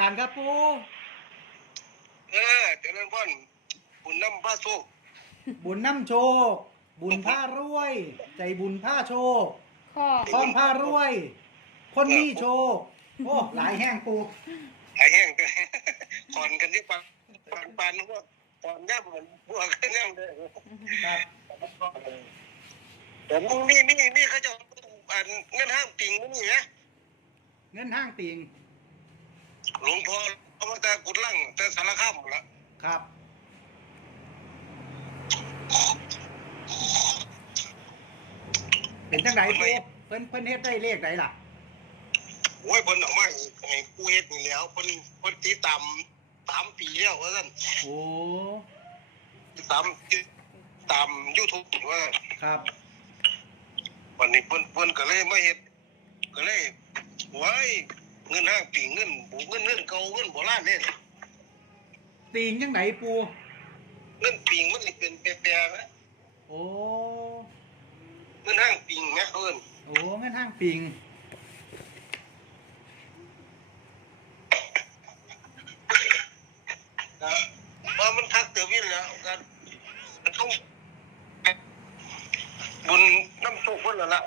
การครับปูเออเจริญพรบุญน้ำพระโชคบุญน้ำโชค บุญผ้ารวย ใจบุญผ้าโชคข้อทองผ้ารวย คนมีโชคโอ้หลายแห้งปูหายแห้งเลยก่อนกันที่ปันปันปันว่าก่อนย่ำเหมือนบวกกันย่ำเลยครับแต่มึงนี่นี่นี่เขาจะอันเงินห้างปิงมึงนี่นะเงินห้างติง หลวงพ่อเอามาแต่กุดลังแต่สารคามหมดละครับ เป็นจังไดปูเพิ่นเพิ่นเฮ็ดได้เลขใดล่ะ โอ้ยเพิ่นออกมาให้กูเฮ็ดนี่แล้วเพิ่นเพิ่นตีตามสามปีแล้วว่าซั่นโอ้ ตามตาม YouTube ว่าซั่นครับ วันนี้เพิ่นเพิ่นก็เลยมาเฮ็ดก็เลยไว้ เงินห้างปีเงินบุเงินเงินเก่าเงินโบราณเนี่ยติงจังไดปูเงินปีมันสิเป็นแปรๆนะโอ้เงินห้างปีแม่เพิ่นโอ้เงินห้างปิงนะว่ามันคักเติมวินแล้วกันมันต้องบุญน้ำโชคเพิ่นนั่นล่ะ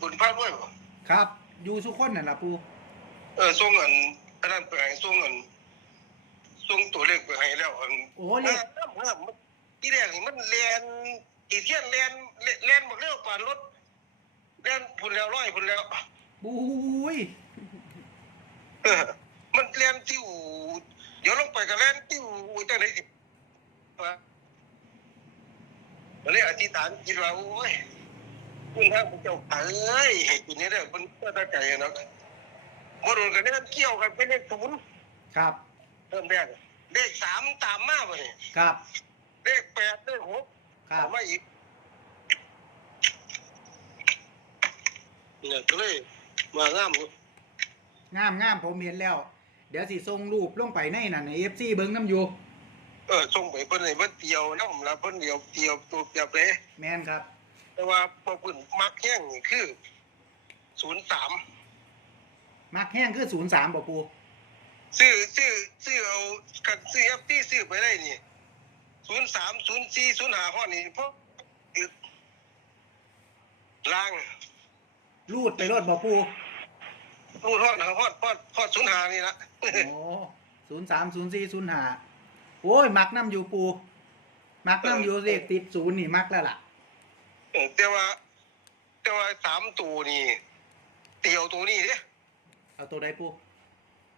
บุญพาด้วยบ่ครับอยู่สุคนนั่นล่ะปู เออส่งเงินอันนั้นไปให้ส่งเงินส่งตัวเลขไปให้แล้วอันโอ้เลข น้ำน้ำมันที่แรกนี่มันเรียนอีเทียนเรียนเรียนบอกเร็วกว่ารถเรียนพุ่นแล้วร้อยพุ่นแล้ว บุ้ยเออมันเรียนติ้วเดี๋ยวลงไปก็เรียนติ้วจังได๋สิว่าก็เลยอธิษฐานคิดว่าโอ้ยคุณทางพระเจ้าเอ้ยให้กินนี่เด้อเพิ่นก็ตั้งใจเนาะ บ่โดนก็เรียนเกี่ยวกันเป็นเลขศูนย์ครับ เริ่มแรกเลขสามตามมาบ่นี่ครับ เลขแปดเลขหกครับเอามาอีกเนี่ยก็เลยมางามงามงามผมเห็นแล้ว เดี๋ยวสิส่งรูปลงไปในนั่นใน FC เบิ่งน้ำอยู่ เออส่งไปเพิ่นให้เพิ่นเตียวน้ำละเพิ่นเดียวเตียวตัวเปียบเลยแม่นครับ แต่ว่าพอเพิ่นมักแห้งนี่คือศูนย์สาม มักแห้งคือ03บ่ปูซื้อซื้อซื้อเอากันซื้อเอฟที่ซื้อไปได้นี่ศูนย์สามศูนย์สี่ศูนย์ห้าข้อนี่เพราะตึกล่างรูดไปรถบ่ปูรูดฮอดฮอดฮอดฮอดศูนย์ห้านี่ละโอ้03 04 05โอ้ยมักน้ำอยู่ปูมักน้ำอยู่เลขติดศูนย์นี่มักแล้วล่ะเออแต่ว่า แต่ว่าสามตัวนี่เตียวตัวนี้เนี่ย เอาตัวใดปู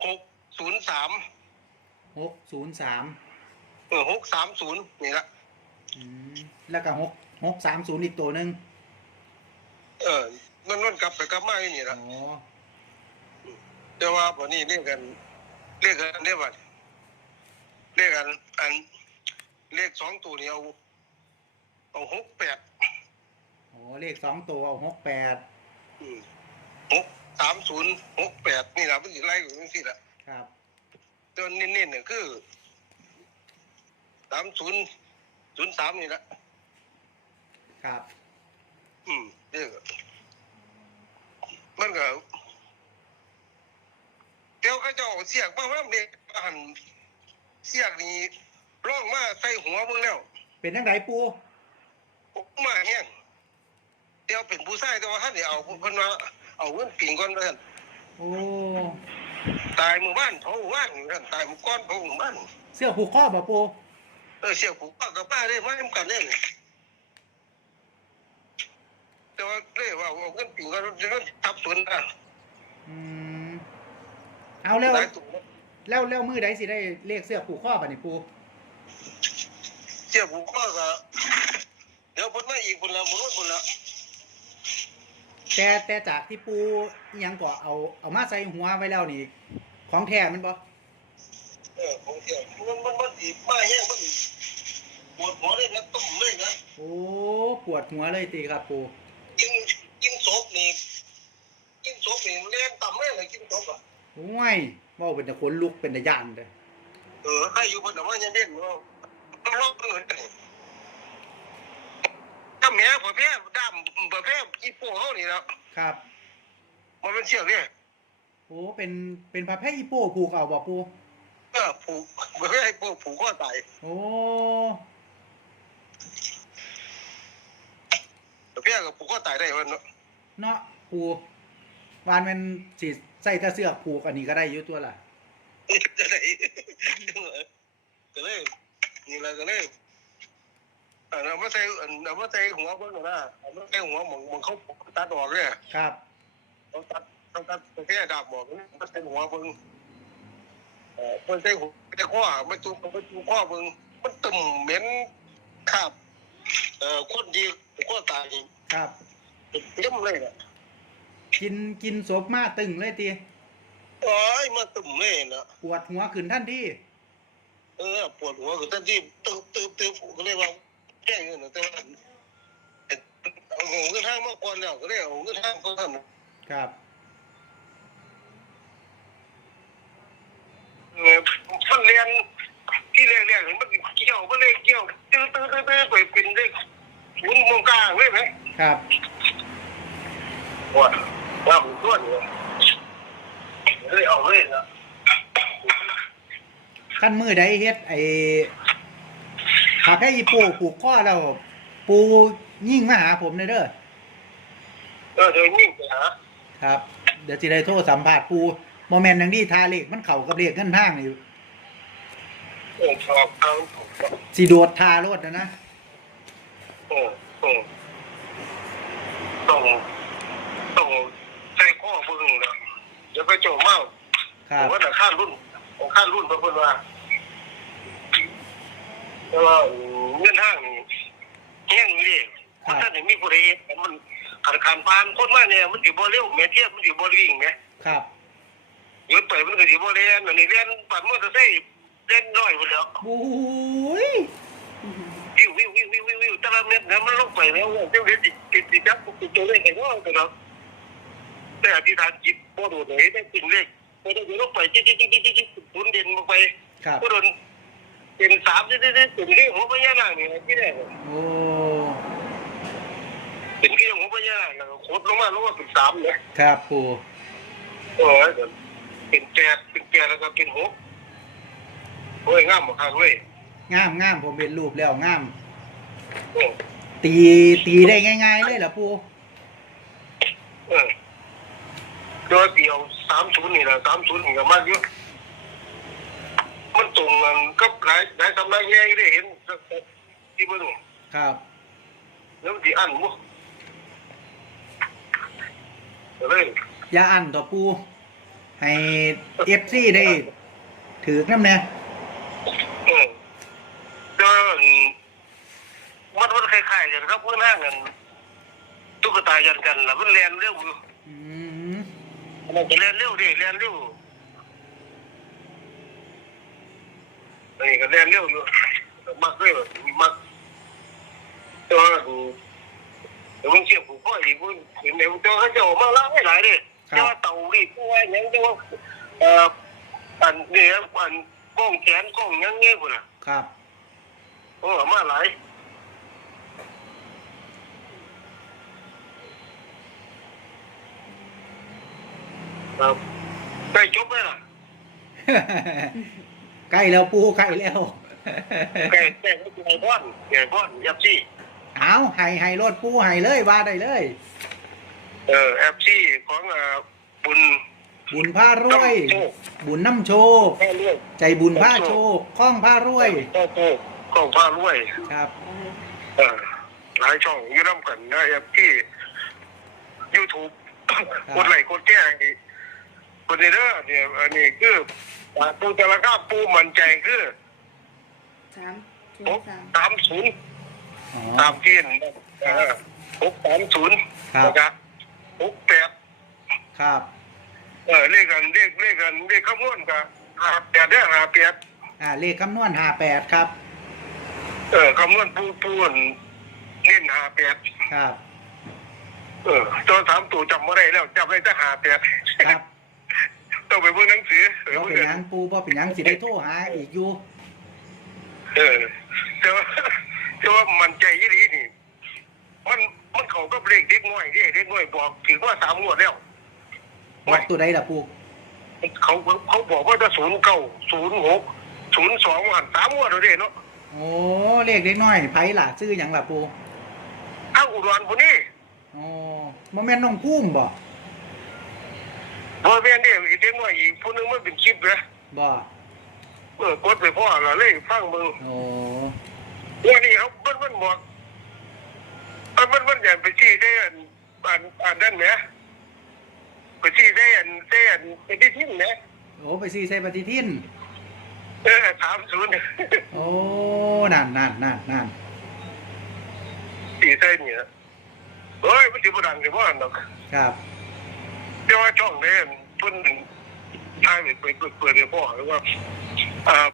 หกศูนย์สาม603เออหกสามศูนย์นี่ละอืมแล้วก็6 630อีกตัวหนึงเออมันมันกลับไปกลับมาอยู่นี่อ๋ละอแต่ว่าวันนี้เรียกกันเรียกกันเรียกว่าเรียกกันอันเลขสองตัวนี้เอาเอาหกแปดโอ้เลขสองตัวเอา68อืมหก สามศูนย์หกแปดนี่ละมันสิไล่อยู่นี่สิละครับ ตัวเน้นๆเนี่ยคือสามศูนย์ศูนย์สามนี่ละครับอืมเรียกมันก็เดี๋ยวเขาจะเอาเสียกมาเพิ่มเด็กหันเสียกนี่ร่องมาใส่หัวมึงแล้ว เป็นจังไดปูมาแห้งเดี๋ยวเป็นผู้ชายแต่ว่าท่านเดี๋ยวเอาคนมา เอาเงินปิ่งก่อนเลยโอ้ ตายหมู่บ้านเผาหมู่บ้านท่านตายหมู่ก้อนเผาหมู่บ้านเสื้อผูกข้อบ่ปู เออเสียผูกป้ากับป้าได้มาทำกันเนี่ยแต่ว่าเรียกว่าเอาเงินปิ่งก่อนจะทับสวนนะอืม เอาแล้วหลายตัวแล้วแล้วมือใดสิได้เลขเสื้อผูกข้อบัดนี้ปู เสียผูกป้าก็เดี๋ยวพ้นมาอีกคนละหมุนคนละ แต่แต่จากที่ปูอิหยังก็เอาเอามาใส่หัวไว้แล้วนี่ ของแท้แมันบ่เออของเสียมันมันมันดีมาแห้งมันปวดหัวเลยนะต้มเลยนะโอ้ปวดหัวเลยตีครับปูกินกินศพนี่กินศพนี่เลี้ยงต่ำเลยเลยกินศพอะโอ้ยเว้าเป็นแต่ขนลุกเป็นแต่ย่านเด้อเออใครอยู่บนแต่ว่ายังเด่นเนาะต้องรอบเงินถ้าแม่ประเภทดำประเภทอีโป้เขานี่แล้วครับ มันเป็นเชือกเนี่ยโอ้เป็นเป็นพระแพทย์อีโป้ผูกเอาบ่ปูเออผูกไม่ให้พวกผูกข้อตายโอ้เพี้ยกับผูกข้อตายได้วันเนาะเนาะปูวานมันสิใส่แตะเสื้อกผูกอันนี้ก็ได้อยู่ตัวล่ะจะได้ก็เลยนี่แหละก็เลย อันนั้นไม่ใช่อันนั้นไม่ใช่หัวเบิ้งนะอันนั้นไม่ใช่หัวหมองหมองเขาตัดออกเนี่ยครับเขาตัดเขาตัดแค่ดาบบอกไม่ใช่หัวเบิ้งเออไม่ใช่หัวไม่ใช่ข้อไม่ตุ้มไม่ตุ้มข้อเบิ้งมันตุ่มเหม็นขาบเอ่อคนดีข้อตายครับเต็มเลยอะกินกินศพมาตึงเลยตีโอ้ยมาตุ่มเลยนะปวดหัวขึ้นท่านที่เออปวดหัวคือท่านที่ตึ๊บตึ๊บตึ๊บก็เลยว่า แย่งเงินแต่ว่าเอาเงินห้างมาก่อนแล้วก็เลยเอาเงินห้างเขาทำครับเออมันเรียนที่เรียนเรียนมันเกี่ยวมันเลยเกี่ยวตื้อตื้อตื้อตื้อไปเป็นเลขศูนมงกลางเลยไหมครับว่าว่าผมส่วนเลยเลยเอาเลยนะขั้นมือใดเฮ็ดไอ พระแพทย์อีโป้ผูกข้อแล้วปูยิ่งมาหาผมเลยเด้อเออเธอยิ่งไปหาครับ เดี๋ยวสิได้โทรสัมภาษณ์ปูโมเมนต์อย่างนี้ทาเลขมันเข้ากับเลขเงินทางนี่เออชอบเอาสิโดดทารถนะนะโอ้โอ้ต้องต้องใช้ข้อบึงนะเดี๋ยวไปโจมเมาครับว่าแต่ข้ารุ่นของข้ารุ่นพระพุทธว่า แต่ว่าเงินห้างนี่แห้งอยู่ดิเพราะท่านมีผู้ใดมันขันขันพานคนมาเนี่ยมันสิบ่เร็วแม่เทียบมันสิบ่วิ่งแม่ครับหยุดไปมันก็สิบ่เรียนอันนี้เรียนปั่นมอเตอร์ไซค์เล่นน้อยหมดแล้วบุ้ยวิววิววิววิววิววิวแต่ละเม็ดนั้นมันลงไปแล้วเจ้าเด็กติดติดติดจับติดตัวเลขไอ้น้องตัวเนาะแต่อธิษฐานจิตบ่โดดเลยได้กินเลขบ่ได้ลงไปจิ๊ดจิ๊ดจิ๊ดจิ๊ดจิ๊ดศูนย์เด่นลงไปครับก็โดน เป็นสามจิ๊ดจิ๊ดจิ๊ดเป็นเรื่องหัวพญานาคนี่ที่แรกโอ้เป็นเรื่องหัวพญานาคแล้วก็โคตรลงมาลงมาเป็นสามเลยครับปูโอ้ยเป็นแปดเป็นแปดแล้วก็เป็นหกโอ้ยงามหมดครับเว้ยงามงามผมเป็นรูปแล้วงามโอ้ตีตีได้ง่าย ๆ เลยเหรอปูเออโดยเดียวสามศูนย์นี่แหละสามศูนย์นี่ก็มากเยอะมันตรงกันกับหลายหลายสำนักแย่ได้เห็นที่เบิ่งครับแล้วมันสิอันมุกเลยอย่าอันต่อปูให้เอฟซีได้ถือน้ำเนี่ยเออก็มันมันคล้ายๆกันครับเพื่อนห้างกันตุ๊กตายันกันแล้วมันเรียนเร็วอยู่อืมมันจะเรียนเร็วดิเรียนเร็ว นี่ก็เรียนเร็วอยู่มักเลยมักตัวเดี๋ยวมึงเชี่ยวผูกข้ออีกมึงเห็นเดี๋ยวเจ้าเขาจะออกมาล้างให้หลายดิเจ้าเต่าดิพวกว่ายังเจ้าเอ่ออันเนี่ยอันกล้องแขนกล้องยังเงี้ยพุ่นน่ะครับโอ้มาหลายครับได้จบไหมล่ะ ใกล้แล้วปูใกล้แล้วแก่แก่ไก่พ่อนไก่พ่อนยับซี่เอาให้ให้รถปูให้เลยว่าได้เลย เออแอปซี่ของอ่าบุญบุญผ้ารวย โชคบุญน้ำโชคแค่เรื่องใจบุญผ้าโชคคล้องผ้ารวย โชคโชคของพารวย ครับ เออหลายช่องอยืน้ำกันนะแอปที่ยูทูบคนไหลค์คนแก้อีกคนนี้เด้อเนี่ยอันนี้คือ อ่าปูแต่ละก้าปูมั่นใจคือสามศูนหกย์สามสามศูนย์อ๋อ ตามที่เห็นเออหกสามศูนย์ครับ นะครับหกแปดครับ เออเลขกันเลขเลขกันเลขข้ามวนกับหาแปดเด้อหาแปดอ่าเลขคำนวณหาแปดครับ เออคำนวณปูปูนเน้นหาแปดครับ เออตัวสามตัวจำไม่ได้แล้วจำได้แต่หาแปด ครับ ต้องไปเบิ่งหนังสือเออบ่เบิ่งเป็นเงิหยันงปูบ่เป็นหยังสิได้โทรหาอีกอยู่เออแต่ว่าแต่ว่ามันใจยี่ดีนี่ มันมันเขาก็เลขเด็กน้อยเด็กเด็กน้อยบอกถึงว่าสามงวดแล้ว บอกตัวใดล่ะปูเขาเขาบอกว่าจะศูนย์เก้าศูนย์หกศูนย์สองหันสามงวันเลยเนาะโอ้เลขเล็กน้อยไผล่ะซื้อหยังล่ะปูอ้างอุดรพวกนี้ โอ้บ่แม่นน้องพุ่มบ่ บริเวณนี้อีกเด็กน้อยอีกผู้หนึงมันเป็นคลิปเลยบ่เออกดไปพ่อละเลยฟังมึงโอ้วันนี้เขาเบิ้ลมันบอกมันมันมันอยากไปชี้ได้อันอันอันนั้นไหมไปชี้ได้อันได้อันไปที่ทิ้งไหมโอ้ไปซื้อใส่ปฏิทิน เออสามศูนย์โอ้นั่นนั่นนั่นนั่นสี่เส้นเนี่ยเฮ้ยมันจะบดังเลยว่าอันนั้นครับ เจ้าว่าช่องเนี่ยเพิ่นทายไปเปิดเปิดเลยพ่อหรือว่าอ่า